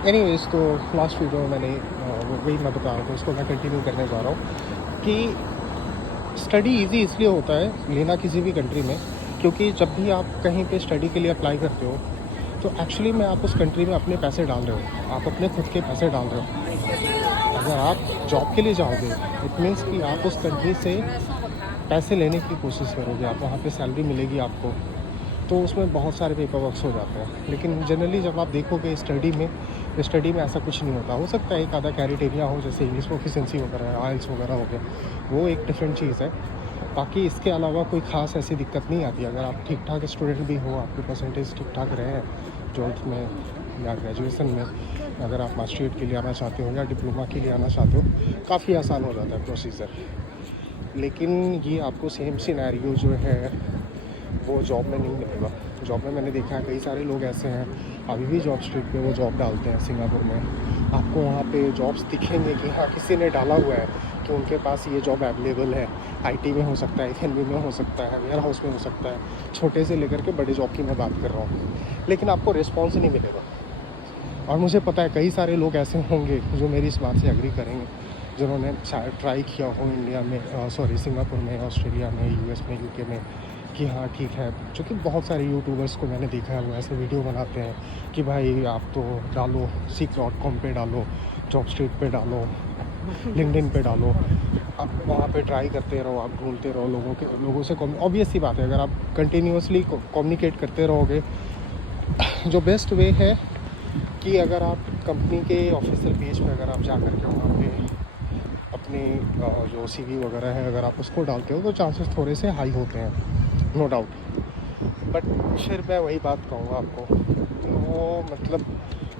Anyways, तो last video में मैंने वही मैं बता रहा था, उसको मैं कंटिन्यू करने जा रहा हूँ कि स्टडी इजी इसलिए होता है लेना किसी भी कंट्री में, क्योंकि जब भी आप कहीं पे स्टडी के लिए अप्लाई करते हो तो एक्चुअली में आप उस कंट्री में अपने पैसे डाल रहे हो, आप अपने खुद के पैसे डाल रहे हो। अगर आप जॉब के लिए जाओगे इट मीन्स कि आप उस कंट्री से पैसे लेने की कोशिश करोगे, आप वहाँ पे सैलरी मिलेगी आपको, तो उसमें बहुत सारे पेपर वर्क्स हो जाते हैं। लेकिन जनरली जब आप देखोगे स्टडी में ऐसा कुछ नहीं होता। हो सकता है एक आधा क्राइटेरिया हो, जैसे इंग्लिश प्रोफिशिएंसी वगैरह, आइल्स वगैरह हो गया, वो एक डिफरेंट चीज़ है। बाकी इसके अलावा कोई ख़ास ऐसी दिक्कत नहीं आती। अगर आप ठीक ठाक स्टूडेंट भी हो, आपके परसेंटेज ठीक ठाक रहे हैं ट्वेल्थ में या ग्रेजुएशन में, अगर आप मास्टरेट के लिए आना चाहते हो या डिप्लोमा के लिए आना चाहते हो, काफ़ी आसान हो जाता है प्रोसीजर। लेकिन ये आपको सेम सिनेरियो जो है वो जॉब में नहीं मिलेगा। जॉब में मैंने देखा है कई सारे लोग ऐसे हैं अभी भी जॉब स्ट्रीट पे वो जॉब डालते हैं सिंगापुर में। आपको वहाँ पे जॉब्स दिखेंगे कि हाँ किसी ने डाला हुआ है कि उनके पास ये जॉब अवेलेबल है। आईटी में हो सकता है, एफएनबी में हो सकता है, वेयर हाउस में हो सकता है, छोटे से लेकर के बड़े जॉब की मैं बात कर रहा हूँ। लेकिन आपको रिस्पॉन्स नहीं मिलेगा। और मुझे पता है कई सारे लोग ऐसे होंगे जो मेरी इस बात से एग्री करेंगे, जिन्होंने शायद ट्राई किया हो इंडिया में, सिंगापुर में, ऑस्ट्रेलिया में, यूएस में, यूके में, कि हाँ ठीक है। जो कि बहुत सारे यूट्यूबर्स को मैंने देखा है वो ऐसे वीडियो बनाते हैं कि भाई आप तो डालो seek.com पे डालो, जॉब स्ट्रीट पे डालो, लिंक्डइन पे डालो, आप वहाँ पे ट्राई करते रहो, आप ढूंढते रहो लोगों से। ऑब्वियस सी बात है, अगर आप कंटिन्यूसली कम्युनिकेट करते रहोगे, जो बेस्ट वे है कि अगर आप कंपनी के ऑफिशियल पेज पे अगर आप जा कर के वहाँ पे अपनी जो सीवी वगैरह है अगर आप उसको डालते हो तो चांसेस थोड़े से हाई होते हैं, नो डाउट। बट फिर मैं वही बात कहूँगा आपको, वो मतलब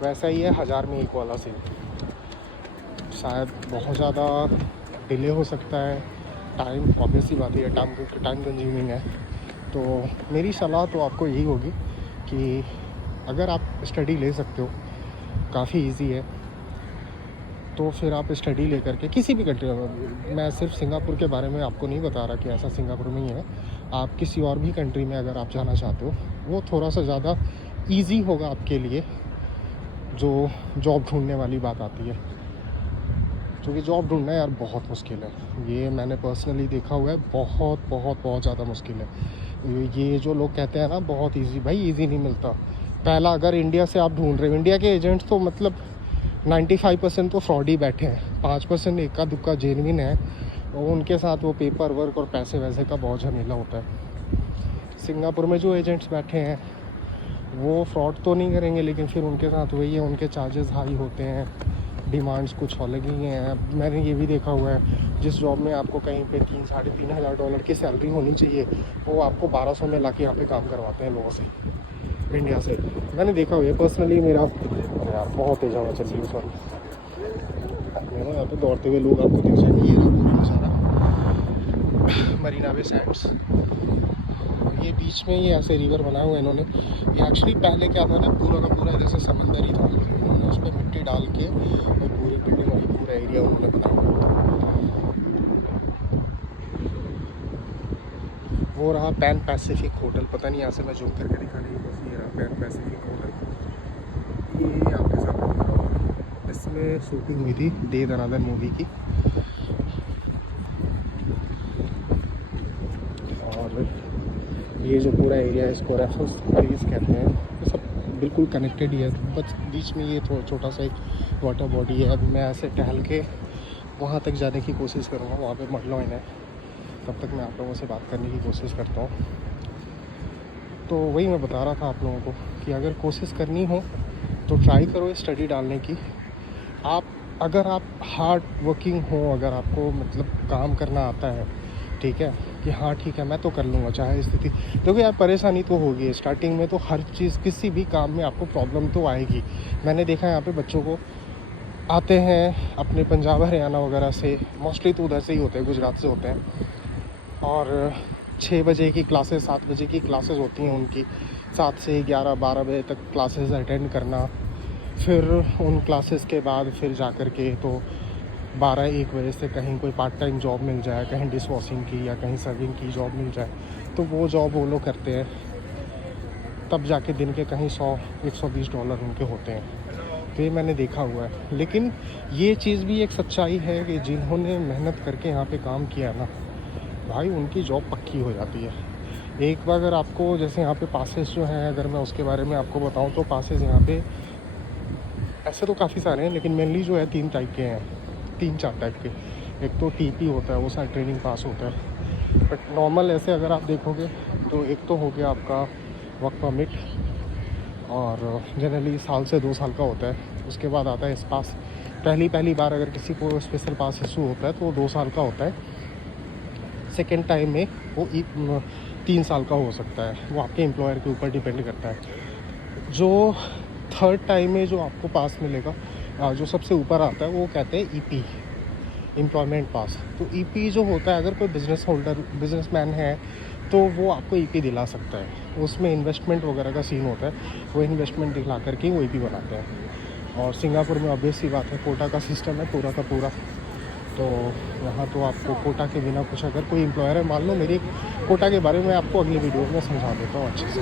वैसा ही है 1000 में 1 वाला सीन। शायद बहुत ज़्यादा डिले हो सकता है, टाइम ऑब्वियसली बात है, टाइम कंज्यूमिंग है। तो मेरी सलाह तो आपको यही होगी कि अगर आप स्टडी ले सकते हो, काफ़ी इजी है, तो फिर आप स्टडी लेकर के किसी भी कंट्री में, मैं सिर्फ सिंगापुर के बारे में आपको नहीं बता रहा कि ऐसा सिंगापुर में ही है, आप किसी और भी कंट्री में अगर आप जाना चाहते हो वो थोड़ा सा ज़्यादा इजी होगा आपके लिए। जो जॉब ढूंढने वाली बात आती है, क्योंकि जॉब ढूंढना यार बहुत मुश्किल है, ये मैंने पर्सनली देखा हुआ है, बहुत बहुत बहुत ज़्यादा मुश्किल है। ये जो लोग कहते हैं ना बहुत इजी, भाई इजी नहीं मिलता। पहला, अगर इंडिया से आप ढूंढ रहे हो, इंडिया के एजेंट्स तो मतलब 95% तो फ्रॉड ही बैठे हैं, 5% इक्का दुक्का जेन्युइन है, और उनके साथ वो पेपर वर्क और पैसे वैसे का बहुत झमेला होता है। सिंगापुर में जो एजेंट्स बैठे हैं वो फ्रॉड तो नहीं करेंगे, लेकिन फिर उनके साथ वही है, उनके चार्जेस हाई होते हैं, डिमांड्स कुछ अलग ही हैं। मैंने ये भी देखा हुआ है, जिस जॉब में आपको कहीं पे 3-3.5 हज़ार डॉलर की सैलरी होनी चाहिए, वो आपको 1200 में ला के यहाँ पे काम करवाते हैं लोगों से, इंडिया से। मैंने देखा हुआ है पर्सनली। मेरा यार बहुत तेज हवा चल रही है, सॉरी। मेरा यहाँ पे दौड़ते हुए लोग आपको दिख जाएंगे, ये रहा सारा मरीना बे सैंड्स। ये बीच में ये ऐसे रिवर बनाया हुआ है इन्होंने। ये एक्चुअली पहले क्या था ना, पूरा का पूरा इधर से समंदर ही था, उन्होंने उस पर मिट्टी डाल के और पूरी बिल्डिंग और पूरा एरिया उन्होंने बनाया हुआ। वो रहा पैन पैसिफिक होटल, पता नहीं यहाँ से मैं जूम करके दिखा नहीं, बस ये रहा पैन पैसिफिक होटल, ये आपके सामने। इसमें शूटिंग हुई थी दे दनादन मूवी की। और ये जो पूरा एरिया है इसको रेफल्स पैलेस कहते हैं, ये सब बिल्कुल कनेक्टेड ही है, बस बीच में ये थोड़ा छोटा सा एक वाटर बॉडी है। अभी मैं ऐसे टहल के वहाँ तक जाने की कोशिश करूँगा, वहाँ पे मडलॉइन है, तब तक मैं आप लोगों से बात करने की कोशिश करता हूँ। तो वही मैं बता रहा था आप लोगों को कि अगर कोशिश करनी हो तो ट्राई करो स्टडी डालने की। अगर आप हार्ड वर्किंग हो, अगर आपको मतलब काम करना आता है, ठीक है, कि हाँ ठीक है मैं तो कर लूँगा चाहे स्थिति, देखो यार परेशानी तो होगी स्टार्टिंग में, तो हर चीज़ किसी भी काम में आपको प्रॉब्लम तो आएगी। मैंने देखा है यहाँ पे बच्चों को आते हैं अपने पंजाब हरियाणा वगैरह से, मोस्टली तो उधर से ही होते हैं, गुजरात से होते हैं, और 6 बजे की क्लासेस, 7 बजे की क्लासेस होती हैं उनकी, 7 से 11-12 बजे तक क्लासेस अटेंड करना, फिर उन क्लासेस के बाद फिर जा कर के तो 12-1 बजे से कहीं कोई पार्ट टाइम जॉब मिल जाए, कहीं डिश वॉशिंग की या कहीं सर्विंग की जॉब मिल जाए, तो वो जॉब वो लोग करते हैं, तब जाके दिन के कहीं $100-120 उनके होते हैं। तो ये मैंने देखा हुआ है। लेकिन ये चीज़ भी एक सच्चाई है कि जिन्होंने मेहनत करके यहाँ पे काम किया ना, भाई उनकी जॉब पक्की हो जाती है। एक बार अगर आपको जैसे यहाँ पे पासेस जो हैं, अगर मैं उसके बारे में आपको बताऊँ तो पासेस यहाँ पे ऐसे तो काफ़ी सारे हैं, लेकिन मेनली जो है 3 टाइप के हैं, 3-4 टाइप के। एक तो टीपी होता है, वो सारा ट्रेनिंग पास होता है। बट नॉर्मल ऐसे अगर आप देखोगे तो एक तो हो गया आपका वर्क परमिट, और जनरली साल से 2 साल का होता है। उसके बाद आता है इस पास। पहली बार अगर किसी को स्पेशल पास इशू होता है तो वो 2 साल का होता है। सेकेंड टाइम में वो 3 साल का हो सकता है, वो आपके एम्प्लॉयर के ऊपर डिपेंड करता है। जो थर्ड टाइम में जो आपको पास मिलेगा, जो सबसे ऊपर आता है, वो कहते हैं ईपी, एम्प्लॉयमेंट पास। तो ईपी जो होता है, अगर कोई बिजनेसमैन है तो वो आपको ईपी दिला सकता है। उसमें इन्वेस्टमेंट वगैरह का सीन होता है, वो इन्वेस्टमेंट दिखला करके वो ईपी बनाते हैं। और सिंगापुर में ऑब्वियस सी बात है, कोटा का सिस्टम है पूरा का पूरा। तो यहाँ तो आपको कोटा के बिना कुछ, अगर कोई एम्प्लॉयर है, मान लो मेरी कोटा के बारे में आपको अगली वीडियो में समझा देता हूँ अच्छे से।